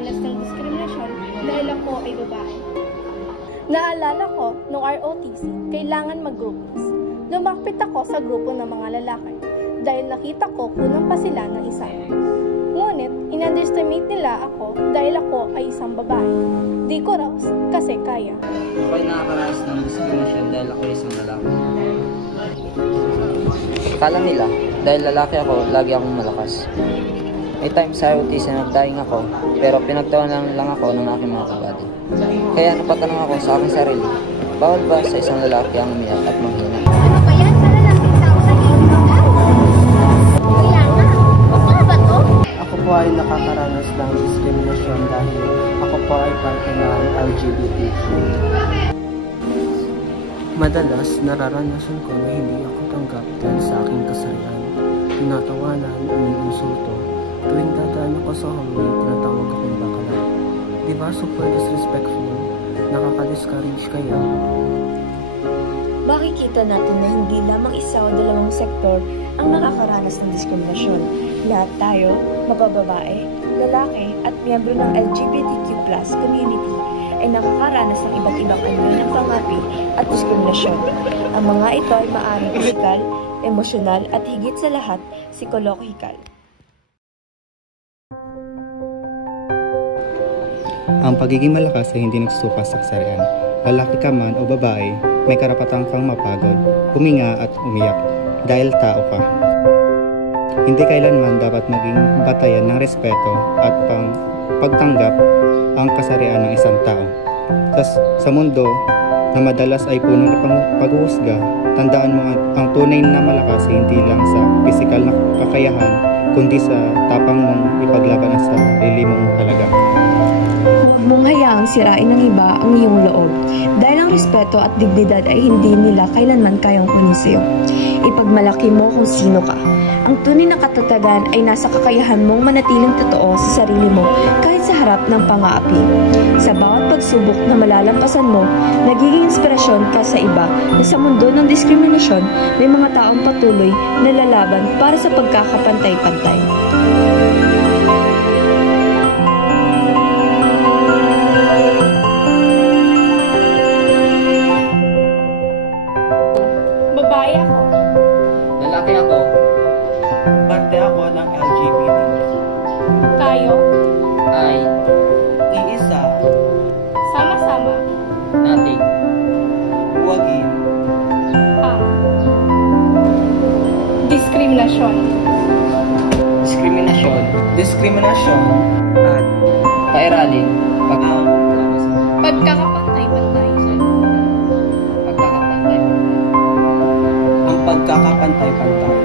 nakakaranas ng diskriminasyon dahil ako ay babae. Naalala ko, nung ROTC, kailangan mag-groupings. Lumapit ako sa grupo ng mga lalaki dahil nakita ko kunang pa sila ng isa. Ngunit, in-underestimate nila ako dahil ako ay isang babae. Di ko raw kasi kaya. Ako ay nakakaranas ng diskriminasyon dahil ako ay isang lalaki. Akala nila, dahil lalaki ako, lagi akong malakas. May time sa ROTC na nagdaing ako, pero pinagtawanan lang ako ng aking mga kabady. Kaya napatanong ako sa aking sarili, bawal ba sa isang lalaki ang umiyak at manghina? Ano ba yan? Sa lalaking tao sa hihintang? Kaya nga, totoo ba to? Ako po ay nakakaranas ng diskriminasyon dahil ako po ay parte ng LGBTQ. Madalas, nararanasan ko na hindi ako tanggap dahil sa aking kasarian. Tinatawanan, iniinsulto. Tuwing dadaan ako sa hallway, tinatawag akong bakala. Diba super disrespectful? Nakaka-discourage kaya? Makikita natin na hindi lamang isa o dalawang sektor ang nakakaranas ng diskriminasyon. Lahat tayo, mapababae, lalaki at miyembro ng LGBTQ+ community ay nakakaranas ng iba't ibang anyo ng pangapi at diskriminasyon. Ang mga ito ay maaaring pisikal, emosyonal at higit sa lahat, psikolohikal. Ang pagiging malakas ay hindi nagsusuka sa kasarian. Lalaki ka man o babae, may karapatan kang mapagod, huminga at umiyak dahil tao ka. Hindi kailanman dapat maging batayan ng respeto at pagtanggap ang kasarian ng isang tao. Sa mundo na madalas ay puno ng paghuhusga, tandaan mo ang tunay na malakas ay hindi lang sa pisikal na kakayahan, kundi sa tapang mong ipaglaban ang sarili mong halaga. Huwag mong hayaang sirain ng iba ang iyong loob, dahil ang respeto at dignidad ay hindi nila kailanman kayang kunin sa'yo. Ipagmalaki mo kung sino ka. Ang tunay na katatagan ay nasa kakayahan mong manatiling totoo sa sarili mo kahit sa harap ng pang-aapi. Sa bawat pagsubok na malalampasan mo, nagiging inspirasyon ka sa iba na sa mundo ng diskriminasyon may mga taong patuloy na lalaban para sa pagkakapantay-pantay. Babae ako. Lalaki ako. Parte ako ng LGBT. Tayo, Ay, Iisa, sama-sama, nating, huwagin, ang diskriminasyon. Diskriminasyon, at pairalin, Pagkakapantay-pantay. pagkakapantay. ang pagkakapantay-pantay.